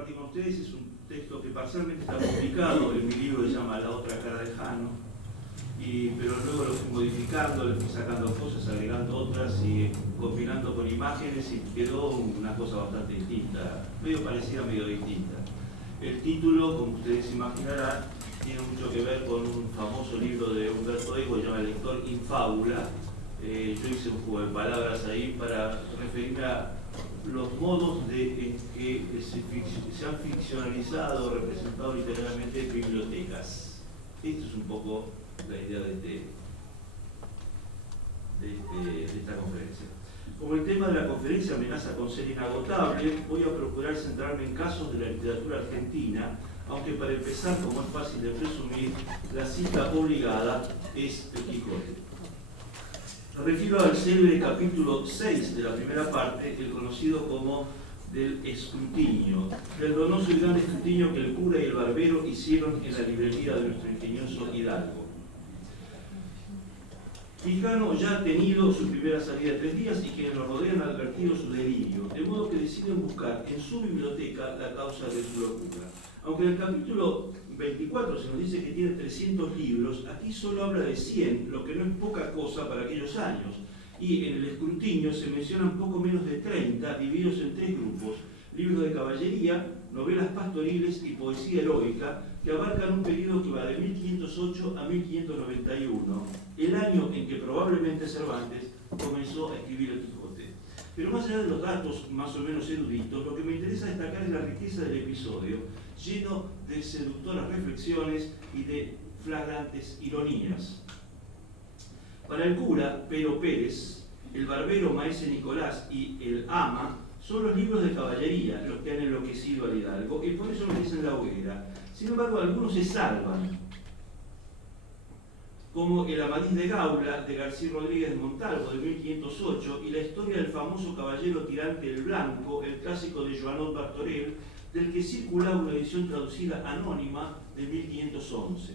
compartir con ustedes es un texto que parcialmente está publicado en mi libro que se llama La otra cara de Jano, pero luego lo fui modificando, le fui sacando cosas, agregando otras y combinando con imágenes y quedó una cosa bastante distinta, medio parecida, medio distinta. El título, como ustedes imaginarán, tiene mucho que ver con un famoso libro de Umberto Eco que se llama El lector infábula. Yo hice un juego de palabras ahí para referirme a los modos en que se han ficcionalizado, representado literalmente bibliotecas. Esto es un poco la idea de esta conferencia. Como el tema de la conferencia amenaza con ser inagotable, voy a procurar centrarme en casos de la literatura argentina, aunque para empezar, como es fácil de presumir, la cita obligada es El Quijote. Me refiero al célebre capítulo 6 de la primera parte, el conocido como del escrutinio, del donoso y gran escrutinio que el cura y el barbero hicieron en la librería de nuestro ingenioso Hidalgo. Quijano ya ha tenido su primera salida de 3 días y quienes lo rodean han advertido su delirio, de modo que deciden buscar en su biblioteca la causa de su locura. Aunque en el capítulo 24 se nos dice que tiene 300 libros, aquí solo habla de 100, lo que no es poca cosa para aquellos años. Y en el escrutinio se mencionan poco menos de 30, divididos en 3 grupos: libros de caballería, novelas pastoriles y poesía heroica, que abarcan un periodo que va de 1508 a 1591, el año en que probablemente Cervantes comenzó a escribir El Quijote. Pero más allá de los datos más o menos eruditos, lo que me interesa destacar es la riqueza del episodio, lleno de seductoras reflexiones y de flagrantes ironías. Para el cura, Pero Pérez, el barbero Maese Nicolás y el ama son los libros de caballería los que han enloquecido al hidalgo y por eso nos dicen la hoguera. Sin embargo, algunos se salvan, como El Amadís de Gaula de García Rodríguez de Montalvo de 1508 y la historia del famoso caballero tirante el Blanco, el clásico de Joanot Bartorell, del que circulaba una edición traducida anónima de 1511.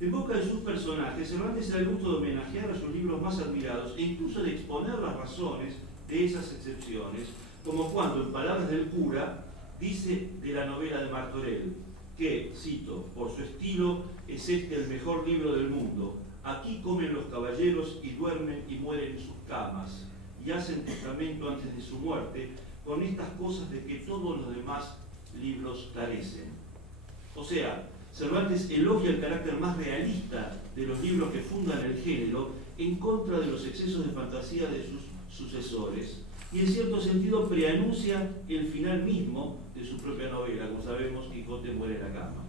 En boca de sus personajes, Cervantes se da el gusto de homenajear a sus libros más admirados e incluso de exponer las razones de esas excepciones, como cuando, en palabras del cura, dice de la novela de Martorell, que, cito, por su estilo es este el mejor libro del mundo. Aquí comen los caballeros y duermen y mueren en sus camas, y hacen testamento antes de su muerte, con estas cosas de que todos los demás libros carecen. O sea, Cervantes elogia el carácter más realista de los libros que fundan el género en contra de los excesos de fantasía de sus sucesores, y en cierto sentido preanuncia el final mismo de su propia novela. Como sabemos, Quijote muere en la cama.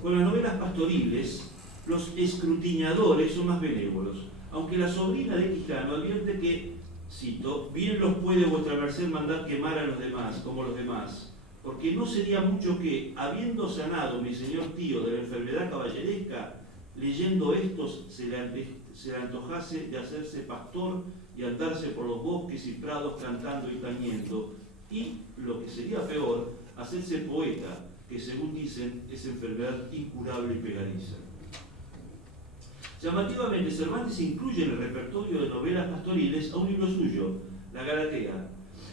Con las novelas pastoriles, los escrutiñadores son más benévolos, aunque la sobrina de Quijano advierte que, cito, bien los puede vuestra merced mandar quemar a los demás, como los demás, porque no sería mucho que, habiendo sanado mi señor tío de la enfermedad caballeresca, leyendo estos se le antojase de hacerse pastor y andarse por los bosques y prados cantando y tañendo, y, lo que sería peor, hacerse poeta, que según dicen es enfermedad incurable y pegadiza. Llamativamente, Cervantes incluye en el repertorio de novelas pastoriles a un libro suyo, La Galatea,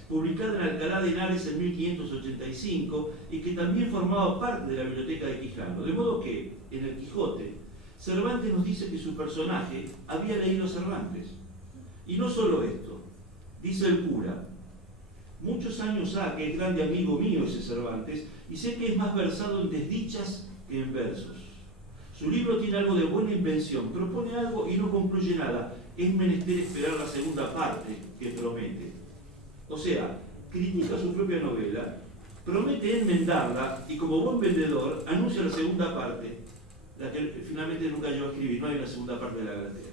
publicada en Alcalá de Henares en 1585 y que también formaba parte de la biblioteca de Quijano. De modo que, en El Quijote, Cervantes nos dice que su personaje había leído Cervantes. Y no solo esto, dice el cura: muchos años ha que es grande amigo mío ese Cervantes, y sé que es más versado en desdichas que en versos. Su libro tiene algo de buena invención, propone algo y no concluye nada. Es menester esperar la segunda parte que promete. O sea, critica su propia novela, promete enmendarla y como buen vendedor anuncia la segunda parte, la que finalmente nunca llegó a escribir. No hay una segunda parte de La Galatea.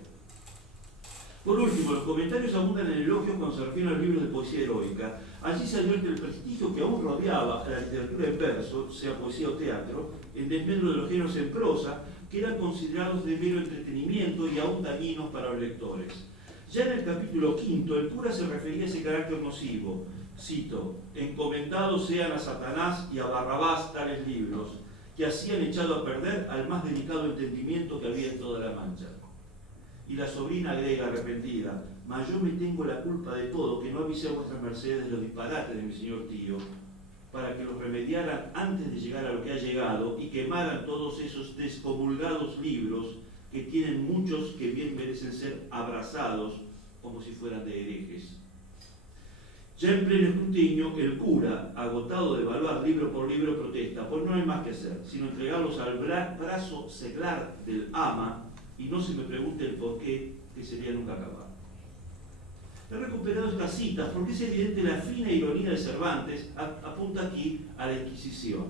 Por último, los comentarios abundan en elogios cuando se refieren a los libros de poesía heroica. Allí se advierte el prestigio que aún rodeaba a la literatura en verso, sea poesía o teatro, en desmedro de los géneros en prosa, que eran considerados de mero entretenimiento y aún dañinos para los lectores. Ya en el capítulo 5, el cura se refería a ese carácter nocivo. Cito: encomendados sean a Satanás y a Barrabás tales libros, que así han echado a perder al más delicado entendimiento que había en toda la Mancha. Y la sobrina agrega arrepentida: mas yo me tengo la culpa de todo, que no avisé a vuestras mercedes de los disparates de mi señor tío. para que los remediaran antes de llegar a lo que ha llegado y quemaran todos esos descomulgados libros que tienen muchos que bien merecen ser abrazados como si fueran de herejes. Ya en pleno escrutinio, el cura, agotado de evaluar libro por libro, protesta, pues no hay más que hacer, sino entregarlos al brazo seglar del ama, y no se me pregunte el por qué, que sería nunca acabar. He recuperado estas citas porque es evidente la fina ironía de Cervantes apunta aquí a la Inquisición.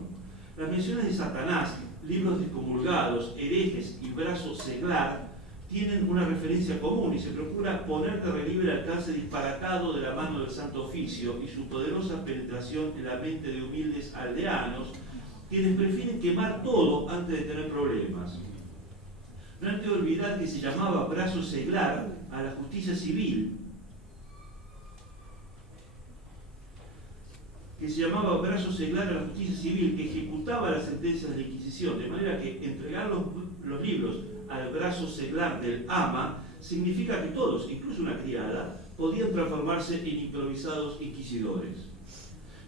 Las menciones de Satanás, libros descomulgados, herejes y brazo seglar tienen una referencia común y se procura poner de relieve el alcance disparatado de la mano del Santo Oficio y su poderosa penetración en la mente de humildes aldeanos, quienes prefieren quemar todo antes de tener problemas. No hay que olvidar que se llamaba brazo seglar a la justicia civil, que ejecutaba las sentencias de la Inquisición, de manera que entregar los libros al brazo seglar del ama significa que todos, incluso una criada, podían transformarse en improvisados inquisidores.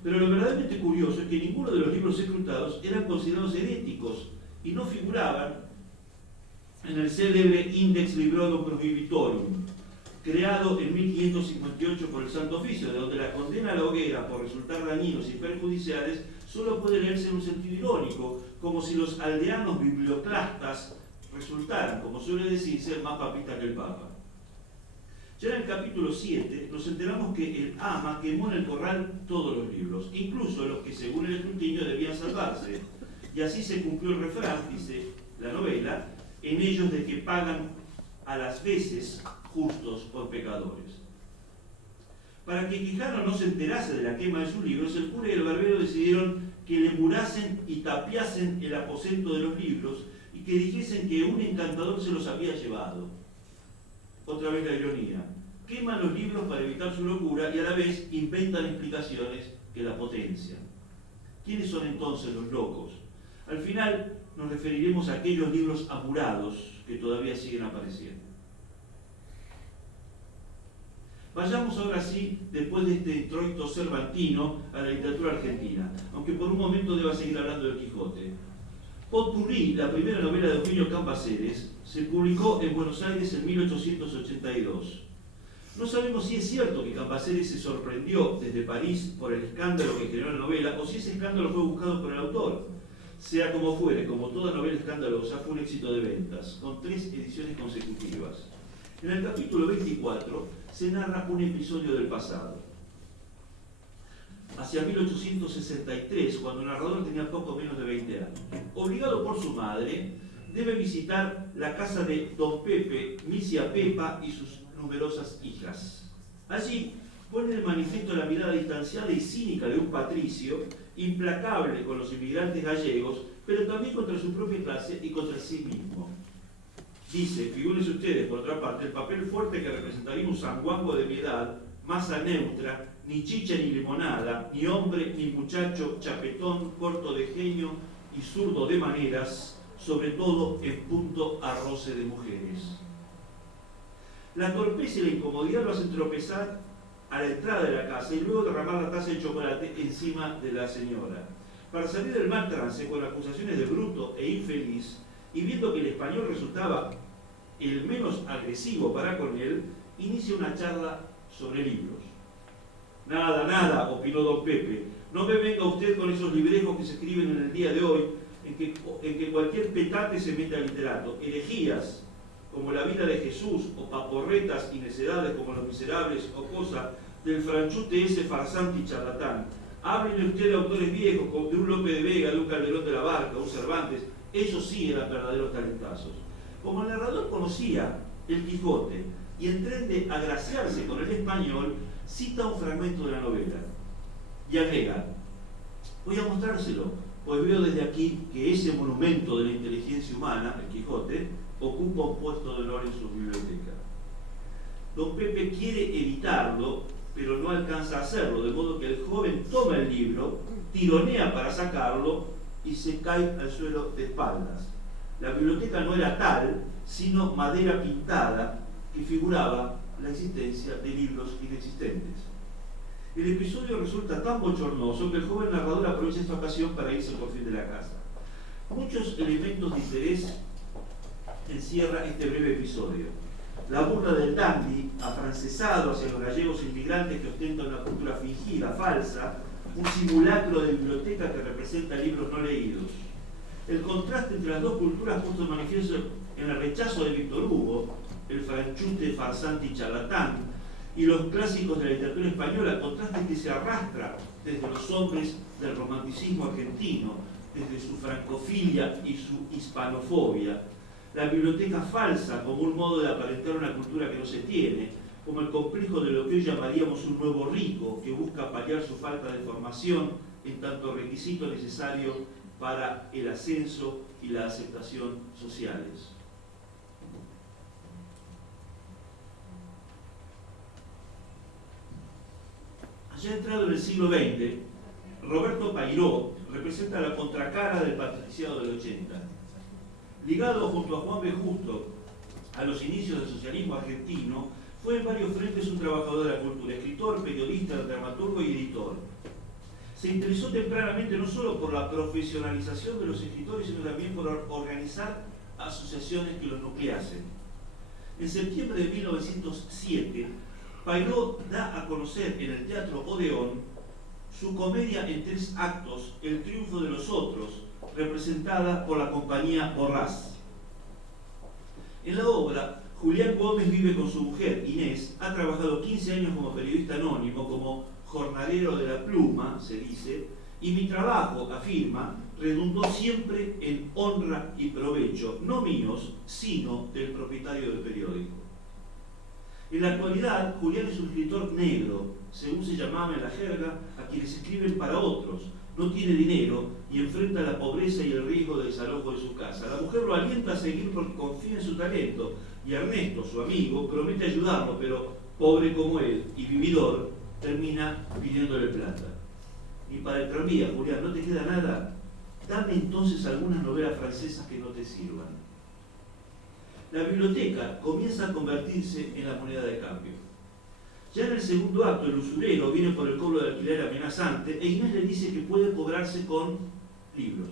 Pero lo verdaderamente curioso es que ninguno de los libros escrutados eran considerados heréticos y no figuraban en el célebre Index Librorum Prohibitorum, creado en 1558 por el Santo Oficio, de donde la condena a la hoguera por resultar dañinos y perjudiciales solo puede leerse en un sentido irónico, como si los aldeanos biblioclastas resultaran, como suele decirse, más papistas que el Papa. Ya en el capítulo 7 nos enteramos que el ama quemó en el corral todos los libros, incluso los que según el escrutinio debían salvarse, y así se cumplió el refrán, dice la novela, en ellos de que pagan a las veces justos por pecadores. Para que Quijano no se enterase de la quema de sus libros, el cura y el barbero decidieron que le murasen y tapiasen el aposento de los libros y que dijesen que un encantador se los había llevado. Otra vez la ironía. Queman los libros para evitar su locura y a la vez inventan explicaciones que la potencian. ¿Quiénes son entonces los locos? Al final nos referiremos a aquellos libros apurados que todavía siguen apareciendo. Vayamos ahora sí, después de este introito cervantino, a la literatura argentina, aunque por un momento deba seguir hablando del Quijote. Potpurrí, la primera novela de Eugenio Cambaceres, se publicó en Buenos Aires en 1882. No sabemos si es cierto que Cambaceres se sorprendió desde París por el escándalo que generó la novela, o si ese escándalo fue buscado por el autor. Sea como fuere, como toda novela escandalosa, fue un éxito de ventas, con 3 ediciones consecutivas. En el capítulo 24 se narra un episodio del pasado. Hacia 1863, cuando el narrador tenía poco menos de 20 años. Obligado por su madre, debe visitar la casa de don Pepe, Misia Pepa y sus numerosas hijas. Allí pone de manifiesto la mirada distanciada y cínica de un patricio, implacable con los inmigrantes gallegos, pero también contra su propia clase y contra sí mismo. Dice, figúrense ustedes, por otra parte, el papel fuerte que representaría un sanguango de mi edad, masa neutra, ni chicha ni limonada, ni hombre ni muchacho, chapetón, corto de genio y zurdo de maneras, sobre todo en punto a roce de mujeres. La torpeza y la incomodidad lo hacen tropezar a la entrada de la casa y luego derramar la taza de chocolate encima de la señora. Para salir del mal trance con acusaciones de bruto e infeliz, y viendo que el español resultaba el menos agresivo para con él, inicia una charla sobre libros. Nada, nada, opinó don Pepe, no me venga usted con esos librejos que se escriben en el día de hoy, en que cualquier petate se mete al literato, herejías como la vida de Jesús, o paporretas y necedades como Los Miserables, o cosa del franchute ese farsante y charlatán. Háblenle usted de autores viejos, como de un Lope de Vega, de un Calderón de la Barca, un Cervantes. Esos sí eran verdaderos talentazos. Como el narrador conocía el Quijote y en tren de agraciarse con el español, cita un fragmento de la novela y agrega: voy a mostrárselo, pues veo desde aquí que ese monumento de la inteligencia humana, el Quijote, ocupa un puesto de honor en su biblioteca. Don Pepe quiere evitarlo, pero no alcanza a hacerlo, de modo que el joven toma el libro, tironea para sacarlo y se cae al suelo de espaldas. La biblioteca no era tal, sino madera pintada, que figuraba la existencia de libros inexistentes. El episodio resulta tan bochornoso que el joven narrador aprovecha esta ocasión para irse por fin de la casa. Muchos elementos de interés encierra este breve episodio. La burla del dandy, afrancesado hacia los gallegos inmigrantes que ostentan una cultura fingida, falsa, un simulacro de biblioteca que representa libros no leídos. El contraste entre las dos culturas puesto de manifiesto en el rechazo de Víctor Hugo, el franchute, farsante y charlatán, y los clásicos de la literatura española, contraste que se arrastra desde los hombres del romanticismo argentino, desde su francofilia y su hispanofobia. La biblioteca falsa como un modo de aparentar una cultura que no se tiene, como el complejo de lo que hoy llamaríamos un nuevo rico, que busca paliar su falta de formación en tanto requisito necesario para el ascenso y la aceptación sociales. Ya entrado en el siglo XX, Roberto Pairó representa la contracara del patriciado del 80. Ligado junto a Juan B. Justo a los inicios del socialismo argentino, fue en varios frentes un trabajador de la cultura, escritor, periodista, dramaturgo y editor. Se interesó tempranamente no solo por la profesionalización de los escritores, sino también por organizar asociaciones que los nucleasen. En septiembre de 1907, Pairó da a conocer en el Teatro Odeón su comedia en 3 actos, El triunfo de los otros, representada por la compañía Borrás. En la obra, Julián Gómez vive con su mujer, Inés, ha trabajado 15 años como periodista anónimo, como jornalero de la pluma, se dice, y mi trabajo, afirma, redundó siempre en honra y provecho, no míos, sino del propietario del periódico. En la actualidad, Julián es un escritor negro, según se llamaba en la jerga, a quienes escriben para otros. No tiene dinero y enfrenta la pobreza y el riesgo de desalojo de su casa. La mujer lo alienta a seguir porque confía en su talento y Ernesto, su amigo, promete ayudarlo, pero pobre como él y vividor, termina pidiéndole plata. Y para el tranvía, Julián, ¿no te queda nada? Dame entonces algunas novelas francesas que no te sirvan. La biblioteca comienza a convertirse en la moneda de cambio. Ya en el segundo acto, el usurero viene por el cobro de alquiler amenazante e Inés le dice que puede cobrarse con libros.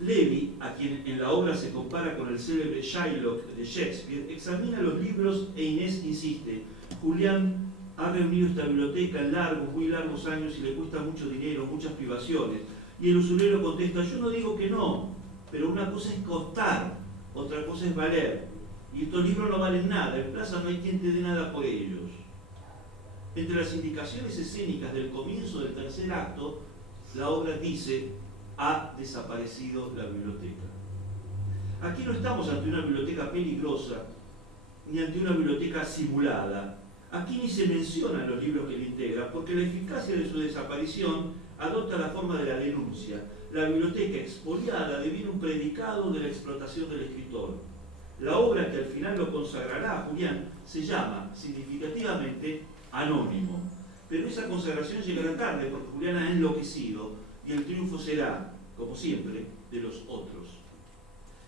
Levi, a quien en la obra se compara con el célebre Shylock de Shakespeare, examina los libros e Inés insiste: Julián ha reunido esta biblioteca en largos, muy largos años y le cuesta mucho dinero, muchas privaciones. Y el usurero contesta: yo no digo que no, pero una cosa es costar, otra cosa es valer. Y estos libros no valen nada, en plaza no hay quien te dé nada por ellos. Entre las indicaciones escénicas del comienzo del tercer acto, la obra dice: ha desaparecido la biblioteca. Aquí no estamos ante una biblioteca peligrosa, ni ante una biblioteca simulada. Aquí ni se mencionan los libros que la integran, porque la eficacia de su desaparición adopta la forma de la denuncia. La biblioteca expoliada deviene un predicado de la explotación del escritor. La obra que al final lo consagrará a Julián se llama, significativamente, Anónimo. Pero esa consagración llegará tarde porque Julián ha enloquecido y el triunfo será, como siempre, de los otros.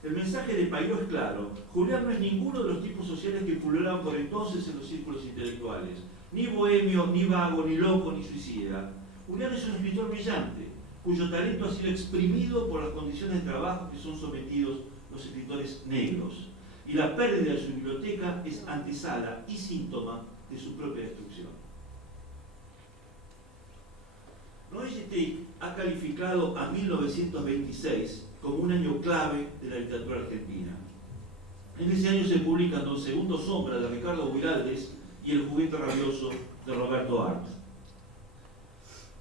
El mensaje de Pairó es claro: Julián no es ninguno de los tipos sociales que pululaban por entonces en los círculos intelectuales. Ni bohemio, ni vago, ni loco, ni suicida. Julián es un escritor brillante, cuyo talento ha sido exprimido por las condiciones de trabajo que son sometidos los escritores negros. Y la pérdida de su biblioteca es antesala y síntoma de su propia destrucción. Noé Gittic ha calificado a 1926 como un año clave de la literatura argentina. En ese año se publican Don Segundo Sombra de Ricardo Buiraldes y El juguete rabioso de Roberto Arlt.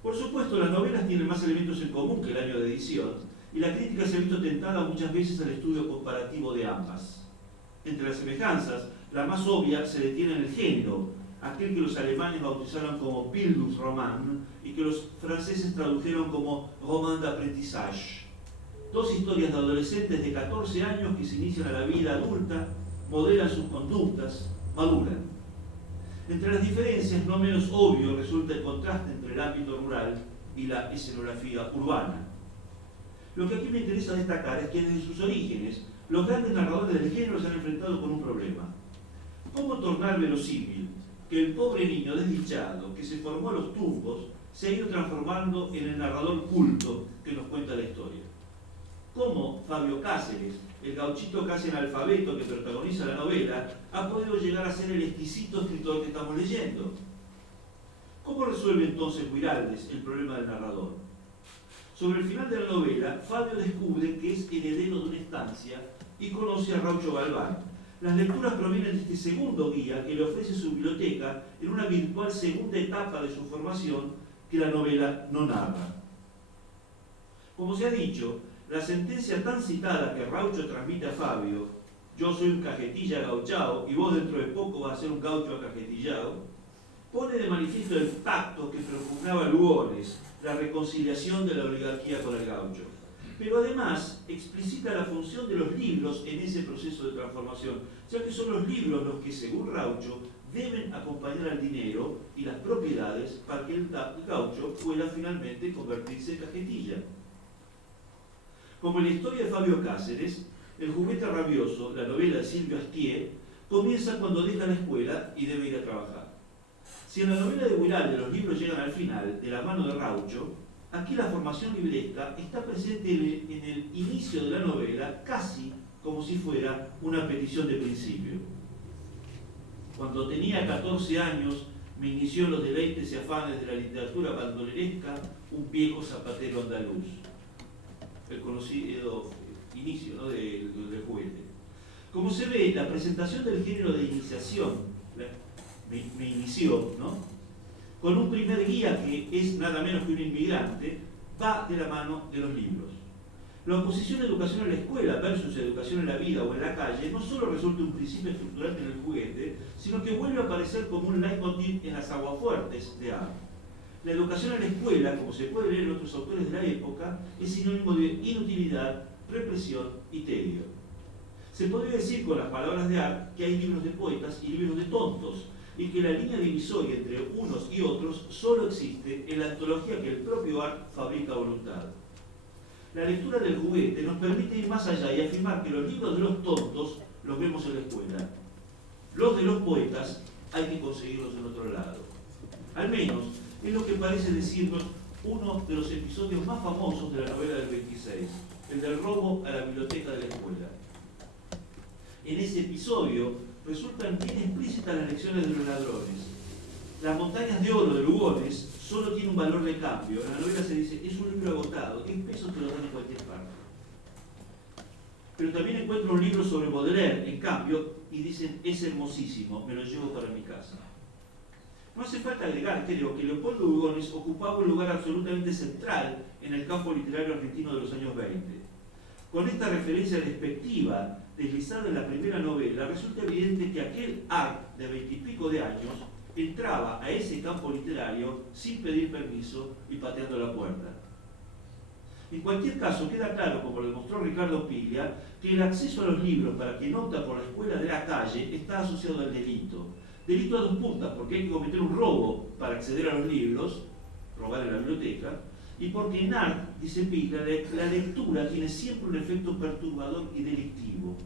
Por supuesto, las novelas tienen más elementos en común que el año de edición, y la crítica se ha visto tentada muchas veces al estudio comparativo de ambas. Entre las semejanzas, la más obvia se detiene en el género, aquel que los alemanes bautizaron como Bildungsroman y que los franceses tradujeron como Roman d'apprentissage. Dos historias de adolescentes de 14 años que se inician a la vida adulta, modelan sus conductas, maduran. Entre las diferencias, no menos obvio resulta el contraste entre el ámbito rural y la escenografía urbana. Lo que aquí me interesa destacar es que desde sus orígenes, los grandes narradores del género se han enfrentado con un problema. ¿Cómo tornar verosímil que el pobre niño desdichado que se formó a los tumbos se ha ido transformando en el narrador culto que nos cuenta la historia. Cómo Fabio Cáceres, el gauchito casi analfabeto que protagoniza la novela, ha podido llegar a ser el exquisito escritor que estamos leyendo. ¿Cómo resuelve entonces Guiraldes el problema del narrador? Sobre el final de la novela, Fabio descubre que es heredero de una estancia y conoce a Raucho Galván. Las lecturas provienen de este segundo guía que le ofrece su biblioteca en una virtual segunda etapa de su formación que la novela no narra. Como se ha dicho, la sentencia tan citada que Raucho transmite a Fabio, yo soy un cajetilla gauchao y vos dentro de poco vas a ser un gaucho acajetillado, pone de manifiesto el pacto que propugnaba Lugones, la reconciliación de la oligarquía con el gaucho. Pero además explicita la función de los libros en ese proceso de transformación, ya que son los libros los que, según Raucho, deben acompañar al dinero y las propiedades para que el gaucho pueda finalmente convertirse en cajetilla. Como en la historia de Fabio Cáceres, El juguete rabioso, la novela de Silvio Astier, comienza cuando deja la escuela y debe ir a trabajar. Si en la novela de Guiraldes los libros llegan al final, de la mano de Raucho, aquí la formación libresca está presente en el inicio de la novela, casi como si fuera una petición de principio. Cuando tenía 14 años, me inició en los deleites y afanes de la literatura bandoleresca un viejo zapatero andaluz. El conocido inicio, ¿no?, del juguete. Como se ve, la presentación del género de iniciación me inició, ¿no?, con un primer guía que es nada menos que un inmigrante, va de la mano de los libros. La oposición a educación en la escuela versus educación en la vida o en la calle no solo resulta un principio estructurante en el juguete, sino que vuelve a aparecer como un leitmotiv en las aguafuertes de Art. La educación en la escuela, como se puede leer en otros autores de la época, es sinónimo de inutilidad, represión y tedio. Se podría decir con las palabras de Art que hay libros de poetas y libros de tontos, y que la línea divisoria entre unos y otros solo existe en la antología que el propio Art fabrica a voluntad. La lectura del juguete nos permite ir más allá y afirmar que los libros de los tontos los vemos en la escuela. Los de los poetas hay que conseguirlos en otro lado. Al menos es lo que parece decirnos uno de los episodios más famosos de la novela del 26, el del robo a la biblioteca de la escuela. En ese episodio resultan bien explícitas las lecciones de los ladrones. Las montañas de oro de Lugones solo tiene un valor de cambio. En la novela se dice, es un libro agotado, 10 pesos te lo dan en cualquier parte. Pero también encuentro un libro sobre Baudelaire, en cambio, y dicen, es hermosísimo, me lo llevo para mi casa. No hace falta agregar, creo, que Leopoldo Lugones ocupaba un lugar absolutamente central en el campo literario argentino de los años 20. Con esta referencia despectiva deslizada en la primera novela, resulta evidente que aquel Art de 20 y pico de años entraba a ese campo literario sin pedir permiso y pateando la puerta. En cualquier caso, queda claro, como lo demostró Ricardo Piglia, que el acceso a los libros para quien opta por la escuela de la calle está asociado al delito. Delito a dos puntas, porque hay que cometer un robo para acceder a los libros, robar en la biblioteca, y porque en Art, dice Piglia, la lectura tiene siempre un efecto perturbador y delictivo.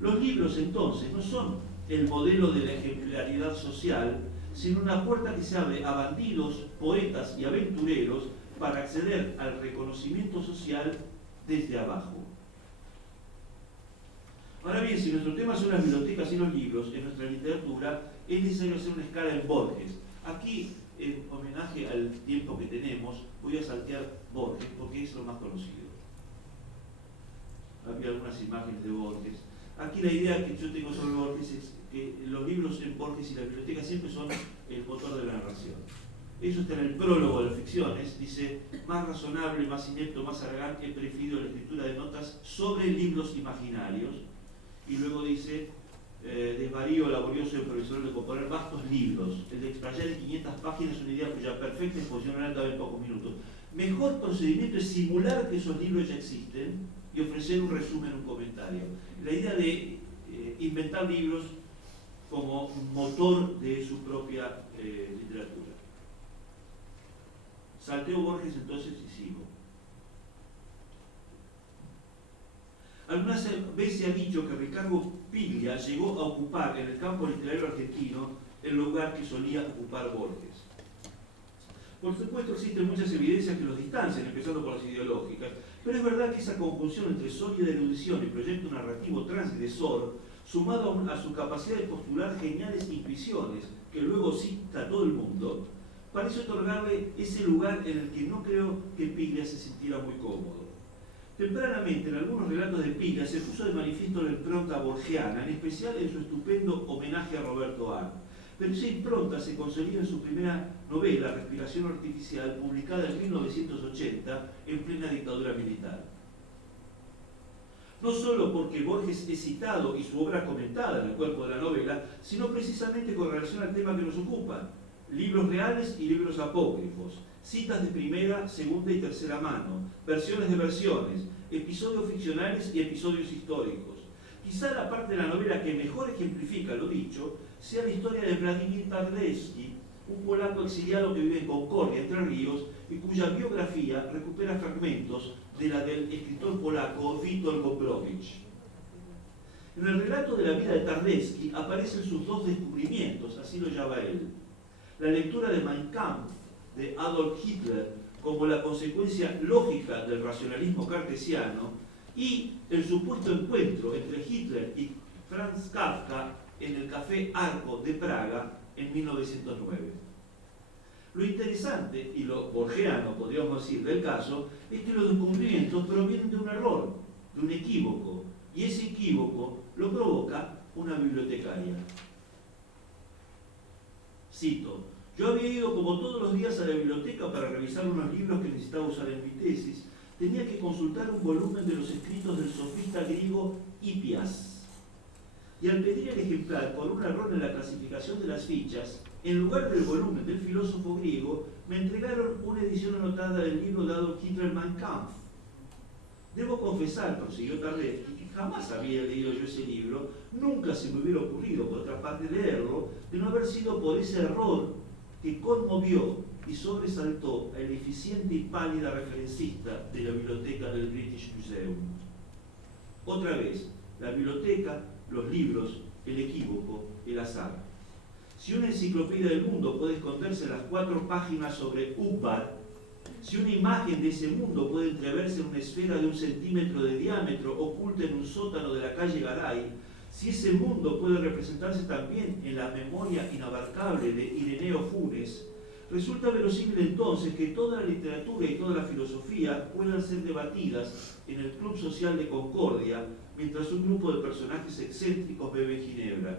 Los libros, entonces, no son el modelo de la ejemplaridad social, sino una puerta que se abre a bandidos, poetas y aventureros para acceder al reconocimiento social desde abajo. Ahora bien, si nuestro tema son las bibliotecas y los libros, en nuestra literatura es necesario hacer una escala en Borges. Aquí, en homenaje al tiempo que tenemos, voy a saltear Borges porque es lo más conocido. Había algunas imágenes de Borges. Aquí la idea que yo tengo sobre Borges es que los libros en Borges y la biblioteca siempre son el motor de la narración. Eso está en el prólogo de las ficciones, dice, más razonable, más inepto, más arrogante, he preferido la escritura de notas sobre libros imaginarios. Y luego dice, desvarío laborioso del profesor de componer vastos libros, el de explayar en 500 páginas una idea cuya perfecta exposición oral cabe en pocos minutos. Mejor procedimiento es simular que esos libros ya existen y ofrecer un resumen, un comentario. La idea de inventar libros como motor de su propia literatura. Salteo Borges entonces y sigo. Algunas veces se ha dicho que Ricardo Piglia llegó a ocupar en el campo literario argentino el lugar que solía ocupar Borges. Por supuesto, existen muchas evidencias que los distancian, empezando por las ideológicas, pero es verdad que esa conjunción entre sólida erudición y proyecto narrativo transgresor, sumado a su capacidad de postular geniales intuiciones, que luego cita todo el mundo, parece otorgarle ese lugar en el que no creo que Piglia se sintiera muy cómodo. Tempranamente, en algunos relatos de Piglia se puso de manifiesto la impronta borgiana, en especial en su estupendo homenaje a Roberto Arlt. Pero esa impronta se consolida en su primera novela, Respiración Artificial, publicada en 1980, en plena dictadura militar. No solo porque Borges es citado y su obra comentada en el cuerpo de la novela, sino precisamente con relación al tema que nos ocupa: libros reales y libros apócrifos, citas de primera, segunda y tercera mano, versiones de versiones, episodios ficcionales y episodios históricos. Quizá la parte de la novela que mejor ejemplifica lo dicho sea la historia de Vladimir Tarnowski, un polaco exiliado que vive en Concordia, Entre Ríos, y cuya biografía recupera fragmentos de la del escritor polaco Witold Gombrowicz. En el relato de la vida de Tarnowski aparecen sus dos descubrimientos, así lo llama él: la lectura de Mein Kampf de Adolf Hitler como la consecuencia lógica del racionalismo cartesiano, y el supuesto encuentro entre Hitler y Franz Kafka en el Café Arco de Praga en 1909. Lo interesante y lo borgiano, podríamos decir, del caso es que los descubrimientos provienen de un error, de un equívoco, y ese equívoco lo provoca una bibliotecaria. Cito: yo había ido como todos los días a la biblioteca para revisar unos libros que necesitaba usar en mi tesis. Tenía que consultar un volumen de los escritos del sofista griego Hippias. Y al pedir el ejemplar por un error en la clasificación de las fichas, en lugar del volumen del filósofo griego, me entregaron una edición anotada del libro de Adolf Hitler, Mein Kampf. Debo confesar, prosiguió Tarnowski, que jamás había leído yo ese libro, nunca se me hubiera ocurrido, por otra parte, leerlo, de no haber sido por ese error que conmovió y sobresaltó a la eficiente y pálida referencista de la biblioteca del British Museum. Otra vez, la biblioteca, los libros, el equívoco, el azar. Si una enciclopedia del mundo puede esconderse en las 4 páginas sobre Ubbad, si una imagen de ese mundo puede entreverse en una esfera de 1 centímetro de diámetro oculta en un sótano de la calle Garay, si ese mundo puede representarse también en la memoria inabarcable de Ireneo Funes, resulta verosímil entonces que toda la literatura y toda la filosofía puedan ser debatidas en el Club Social de Concordia, mientras un grupo de personajes excéntricos beben ginebra.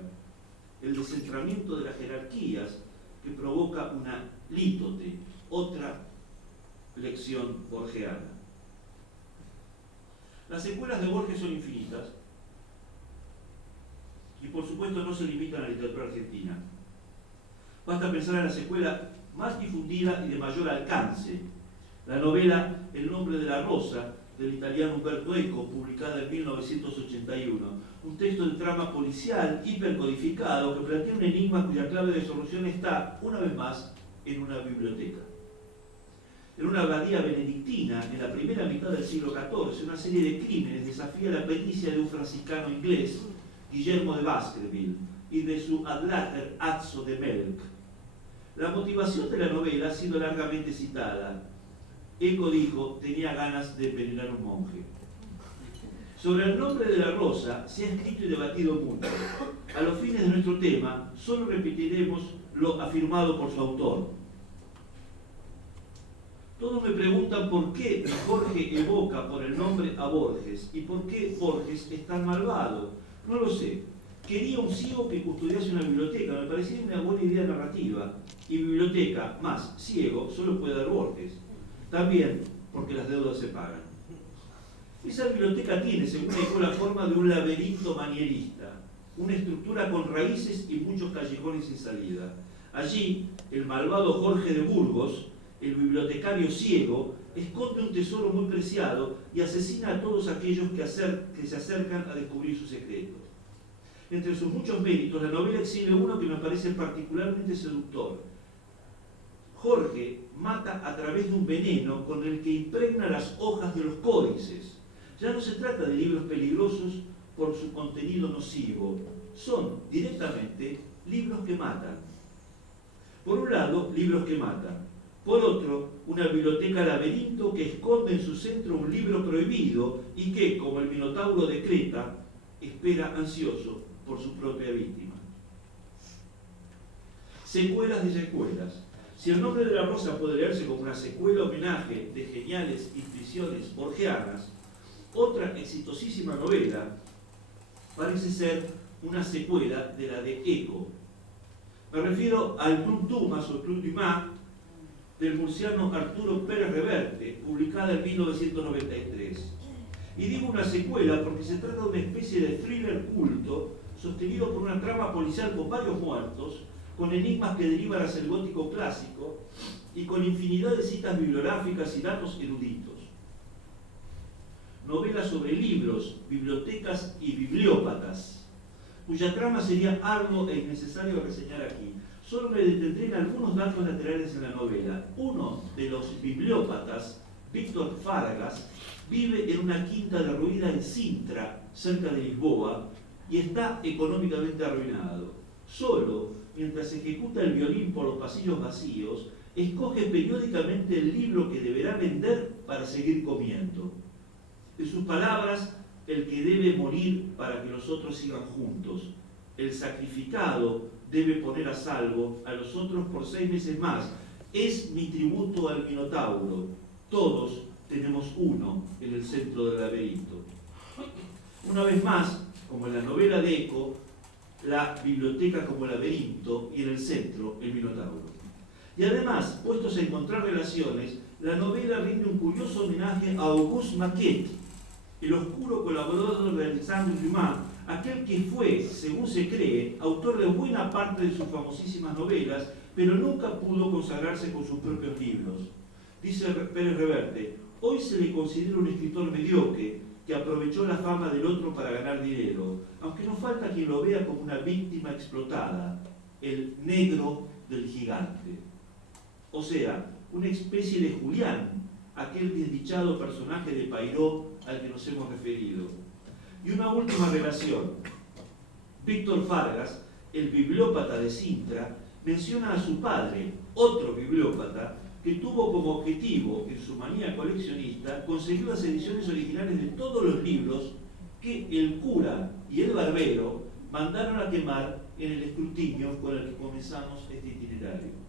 El descentramiento de las jerarquías que provoca una lítote, otra lección borgiana. Las secuelas de Borges son infinitas y por supuesto no se limitan a la literatura argentina. Basta pensar en la secuela más difundida y de mayor alcance, la novela El nombre de la rosa, del italiano Umberto Eco, publicada en 1981, un texto de trama policial hipercodificado que plantea un enigma cuya clave de solución está, una vez más, en una biblioteca. En una abadía benedictina, en la primera mitad del siglo XIV, una serie de crímenes desafía la pericia de un franciscano inglés, Guillermo de Baskerville, y de su adláter Azzo de Melk. La motivación de la novela ha sido largamente citada. Eco dijo: tenía ganas de envenenar a un monje. Sobre el nombre de la rosa se ha escrito y debatido mucho. A los fines de nuestro tema, solo repetiremos lo afirmado por su autor. Todos me preguntan por qué Jorge evoca por el nombre a Borges y por qué Borges es tan malvado. No lo sé. Quería un ciego que custodiase una biblioteca, me parecía una buena idea narrativa. Y biblioteca más ciego solo puede dar Borges. También porque las deudas se pagan. Esa biblioteca tiene, según Eco, la forma de un laberinto manierista, una estructura con raíces y muchos callejones sin salida. Allí, el malvado Jorge de Burgos, el bibliotecario ciego, esconde un tesoro muy preciado y asesina a todos aquellos que se acercan a descubrir su secreto. Entre sus muchos méritos, la novela exhibe uno que me parece particularmente seductor. Jorge mata a través de un veneno con el que impregna las hojas de los códices. Ya no se trata de libros peligrosos por su contenido nocivo, son directamente libros que matan. Por un lado, libros que matan. Por otro, una biblioteca laberinto que esconde en su centro un libro prohibido y que, como el Minotauro de Creta, espera ansioso por su propia víctima. Secuelas de secuelas. Si El nombre de la rosa puede leerse como una secuela homenaje de geniales intuiciones borgianas, otra exitosísima novela parece ser una secuela de la de Eco. Me refiero al Club Dumas o Club Dumas del murciano Arturo Pérez Reverte, publicada en 1993. Y digo una secuela porque se trata de una especie de thriller culto sostenido por una trama policial con varios muertos, con enigmas que derivan hacia el gótico clásico y con infinidad de citas bibliográficas y datos eruditos. Novela sobre libros, bibliotecas y bibliópatas, cuya trama sería arduo e innecesario reseñar aquí. Solo me detendré en algunos datos laterales en la novela. Uno de los bibliópatas, Víctor Fargas, vive en una quinta derruida en Sintra, cerca de Lisboa, y está económicamente arruinado. Solo, mientras ejecuta el violín por los pasillos vacíos, escoge periódicamente el libro que deberá vender para seguir comiendo. En sus palabras, el que debe morir para que los otros sigan juntos. El sacrificado debe poner a salvo a los otros por 6 meses más. Es mi tributo al Minotauro. Todos tenemos uno en el centro del laberinto. Una vez más, como en la novela de Eco, la biblioteca como laberinto y en el centro el Minotauro. Y además, puestos a encontrar relaciones, la novela rinde un curioso homenaje a Auguste Maquet, el oscuro colaborador de Alexandre Dumas, aquel que fue, según se cree, autor de buena parte de sus famosísimas novelas, pero nunca pudo consagrarse con sus propios libros. Dice Pérez Reverte: hoy se le considera un escritor mediocre que aprovechó la fama del otro para ganar dinero, aunque no falta quien lo vea como una víctima explotada, el negro del gigante. O sea, una especie de Julián, aquel desdichado personaje de Pairó al que nos hemos referido. Y una última relación. Víctor Fargas, el bibliópata de Sintra, menciona a su padre, otro bibliópata, que tuvo como objetivo, en su manía coleccionista, conseguir las ediciones originales de todos los libros que el cura y el barbero mandaron a quemar en el escrutinio con el que comenzamos este itinerario.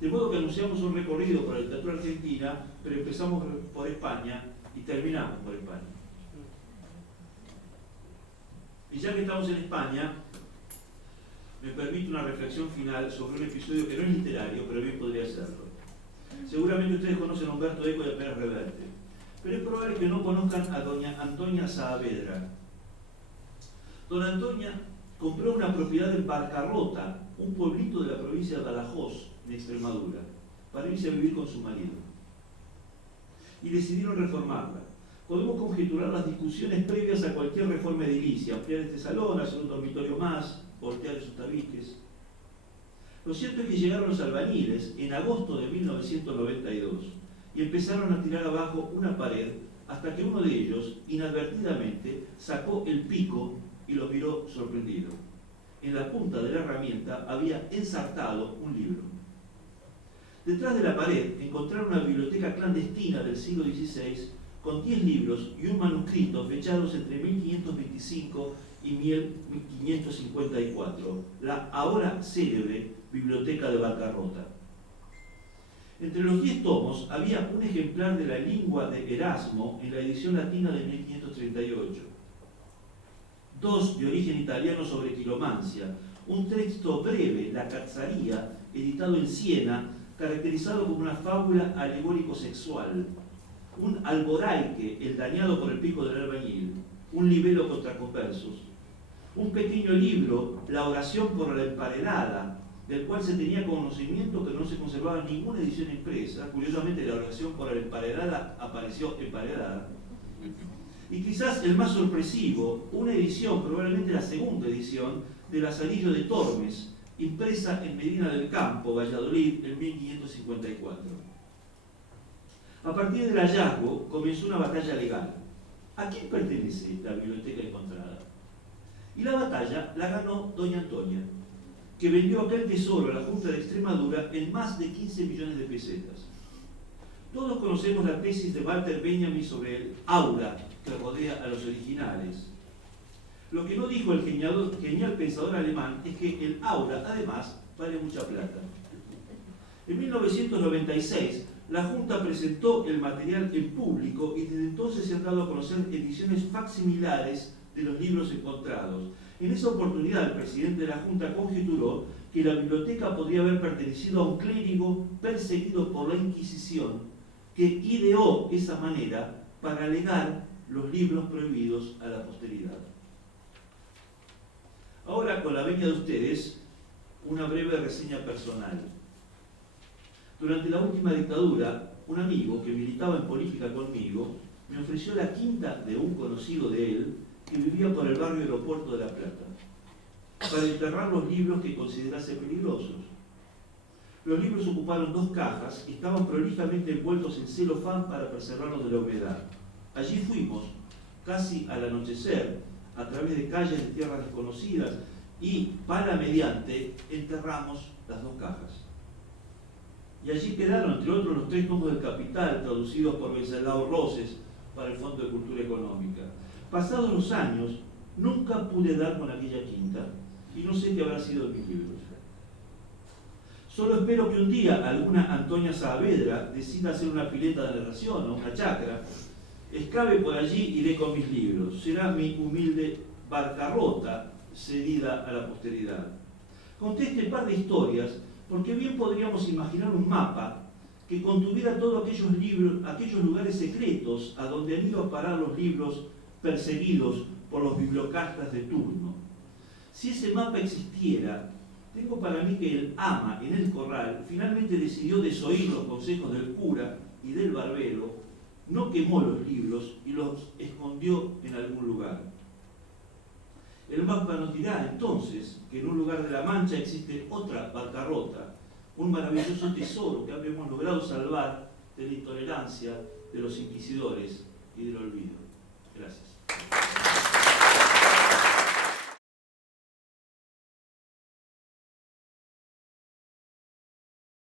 De modo que anunciamos un recorrido por la literatura argentina, pero empezamos por España y terminamos por España. Y ya que estamos en España, me permite una reflexión final sobre un episodio que no es literario, pero bien podría serlo. Seguramente ustedes conocen a Humberto Eco y a Pérez Reverte, pero es probable que no conozcan a doña Antonia Saavedra. Doña Antonia compró una propiedad en Barcarrota, un pueblito de la provincia de Badajoz, en Extremadura, para irse a vivir con su marido. Y decidieron reformarla. Podemos conjeturar las discusiones previas a cualquier reforma edilicia: ampliar este salón, hacer un dormitorio más, voltear esos tabiques. Lo cierto es que llegaron los albañiles en agosto de 1992 y empezaron a tirar abajo una pared hasta que uno de ellos, inadvertidamente, sacó el pico y lo miró sorprendido. En la punta de la herramienta había ensartado un libro. Detrás de la pared encontraron una biblioteca clandestina del siglo XVI con 10 libros y un manuscrito fechados entre 1525 y 1554, la ahora célebre Biblioteca de Barcarrota. Entre los 10 tomos había un ejemplar de la Lingua de Erasmo en la edición latina de 1538, 2 de origen italiano sobre quiromancia, un texto breve, La Cazzaría, editado en Siena, caracterizado como una fábula alegórico-sexual, un alboraique, el dañado por el pico del albañil, un libelo contra conversos, un pequeño libro, La oración por la emparedada, del cual se tenía conocimiento pero no se conservaba ninguna edición impresa. Curiosamente, la oración por la emparedada apareció emparedada. Y quizás el más sorpresivo, una edición, probablemente la segunda edición, de Lazarillo de Tormes, impresa en Medina del Campo, Valladolid, en 1554. A partir del hallazgo comenzó una batalla legal. ¿A quién pertenece la biblioteca encontrada? Y la batalla la ganó doña Antonia. que vendió aquel tesoro a la Junta de Extremadura en más de 15 millones de pesetas. Todos conocemos la tesis de Walter Benjamin sobre el aura que rodea a los originales. Lo que no dijo el genial pensador alemán es que el aura, además, vale mucha plata. En 1996, la Junta presentó el material en público y desde entonces se han dado a conocer ediciones facsimilares de los libros encontrados. En esa oportunidad, el presidente de la Junta conjeturó que la biblioteca podría haber pertenecido a un clérigo perseguido por la Inquisición que ideó esa manera para legar los libros prohibidos a la posteridad. Ahora, con la venia de ustedes, una breve reseña personal. Durante la última dictadura, un amigo que militaba en política conmigo me ofreció la quinta de un conocido de él que vivía por el barrio Aeropuerto de La Plata, para enterrar los libros que considerase peligrosos. Los libros ocuparon 2 cajas y estaban prolijamente envueltos en celofán para preservarlos de la humedad. Allí fuimos, casi al anochecer, a través de calles de tierras desconocidas y, pala mediante, enterramos las 2 cajas. Y allí quedaron, entre otros, los 3 tomos del Capital, traducidos por Wenceslao Roses para el Fondo de Cultura Económica. Pasados los años, nunca pude dar con aquella quinta y no sé qué habrá sido de mis libros. Solo espero que un día alguna Antonia Saavedra decida hacer una pileta de narración o una chacra, escabe por allí y iré con mis libros. Será mi humilde bancarrota cedida a la posteridad. Conté este par de historias porque bien podríamos imaginar un mapa que contuviera todos aquellos lugares secretos a donde han ido a parar los libros perseguidos por los bibliocastas de turno. Si ese mapa existiera, tengo para mí que el ama en el corral finalmente decidió desoír los consejos del cura y del barbero, no quemó los libros y los escondió en algún lugar. El mapa nos dirá entonces que en un lugar de la Mancha existe otra bancarrota, un maravilloso tesoro que habremos logrado salvar de la intolerancia de los inquisidores y del olvido. Gracias.